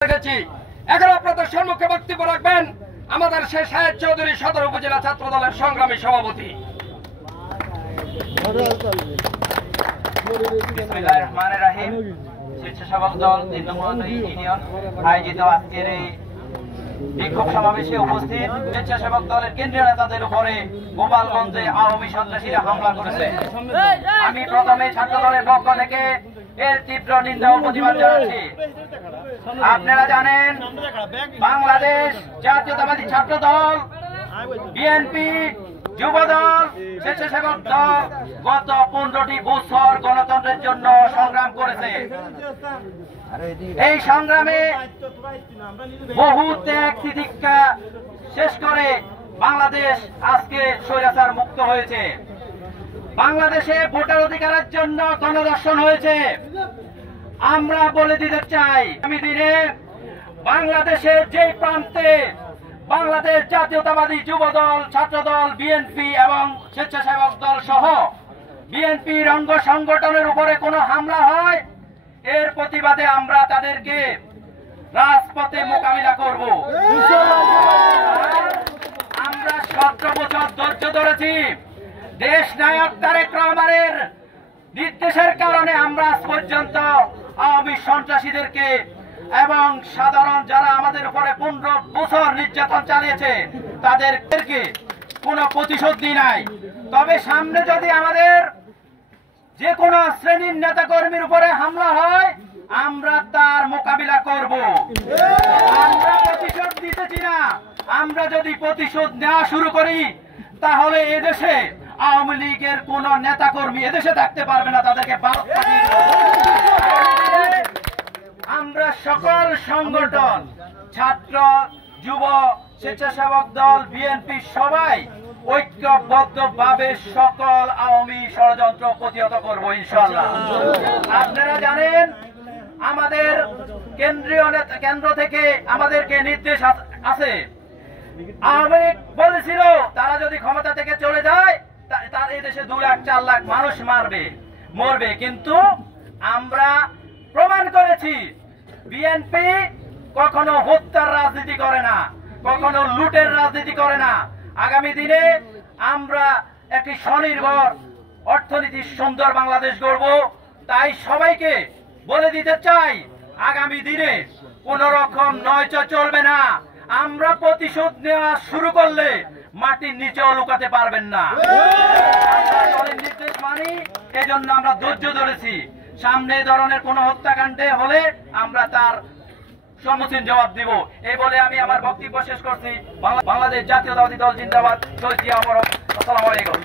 এখন আপনাদের সম্মুখে বক্তব্য রাখবেন আমাদের শেখ সাহেব চৌধুরী সদর উপজেলা ছাত্র দলের সংগ্রামী সভাপতি। বিসমিল্লাহির রহমানির রহিম। স্বেচ্ছাসেবক দল ৩ নম্বর ইউনিয়ন আয়োজিত আজকের এই বিক্ষোভ সমাবেশে উপস্থিত স্বেচ্ছাসেবক দলের কেন্দ্রীয় নেতাদের উপরে গোপালগঞ্জে আওয়ামী সন্ত্রাসীরা হামলা করেছে। আমি প্রথমে ছাত্র দলের পক্ষ থেকে এর তীব্র নিন্দা ও প্রতিবাদ জানাচ্ছি। আপনারা জানেন বাংলাদেশ জাতীয়তাবাদী ছাত্র দল, বিএনপি, যুব দল, স্বেচ্ছাসেবক দল গত 15টি বছর গণতন্ত্রের জন্য সংগ্রাম করেছে। এই সংগ্রামে বহু ত্যাগ তিতিক্ষা শেষ করে বাংলাদেশ আজকে স্বৈরাচার মুক্ত হয়েছে। বাংলাদেশে ভোটার অধিকারের জন্য গণধর্ষণ হয়েছে। আমরা বলে দিতে চাই, আগামী দিনে বাংলাদেশের যে প্রান্তে বাংলাদেশ জাতীয়তাবাদী যুব দল, ছাত্র দল, বিএনপি এবং স্বেচ্ছাসেবক দল সহ বিএনপির অঙ্গ সংগঠনের উপরে কোনো হামলা হয়, এর প্রতিবাদে আমরা তাদেরকে রাজপথে মোকাবিলা করব। আমরা 17 বছর ধৈর্য ধরেছি। দেশ নায়ক তারেক রহমানের নির্দেশের কারণে আমরা আজ পর্যন্ত আওয়ামী সন্ত্রাসীদেরকে এবং সাধারণ যারা আমাদের উপরে 15 বছর নির্যাতন চালিয়েছে তাদেরকে কোনো প্রতিশোধ দিই নাই। তবে সামনে যদি আমাদের যে কোনো শ্রেণীর নেতা কর্মীর উপরে হামলা হয়, আমরা তার মোকাবিলা করব। আমরা প্রতিশোধ দিতেছি না। আমরা যদি প্রতিশোধ নেওয়া শুরু করি তাহলে এদেশে আওয়ামী লীগের কোন নেতা কর্মী এদেশে থাকতে পারবে না, তাদেরকে ভারত পাঠিয়ে দেব। আমরা সকল সংগঠন, ছাত্র, যুব, স্বেচ্ছাসেবক দল, বিএনপি সবাই ঐক্যবদ্ধভাবে সকল আওয়ামী ষড়যন্ত্র প্রতিহত করব ইনশাআল্লাহ। আপনারা জানেন আমাদের কেন্দ্র থেকে আমাদেরকে নির্দেশ আছে। আওয়ামী লীগ বলেছিল তারা যদি ক্ষমতা থেকে চলে যায় তার এই দেশে 2 লাখ 4 লাখ মানুষ মরবে, কিন্তু আমরা প্রমাণ করেছি বিএনপি কখনো হত্যার রাজনীতি করে না, কখনো লুটের রাজনীতি করে না। আগামী দিনে আমরা একটি স্বনির্ভর অর্থনীতির সুন্দর বাংলাদেশ গড়ব। তাই সবাইকে বলে দিতে চাই, আগামী দিনে কোন রকম নয়চর চলবে না। আমরা প্রতিশোধ নেওয়া শুরু করলে মাটির নিচেও লুকাতে পারবেন না। আমরা দলের নির্দেশ মানি, এজন্য আমরা ধৈর্য ধরেছি। সামনে এই ধরনের কোন হত্যাকাণ্ডে হলে আমরা তার সম্মুখীন জবাব দিব। এই বলে আমি আমার বক্তব্য শেষ করছি। বাংলাদেশ জাতীয়তাবাদী দল জিন্দাবাদ। আসসালামু আলাইকুম।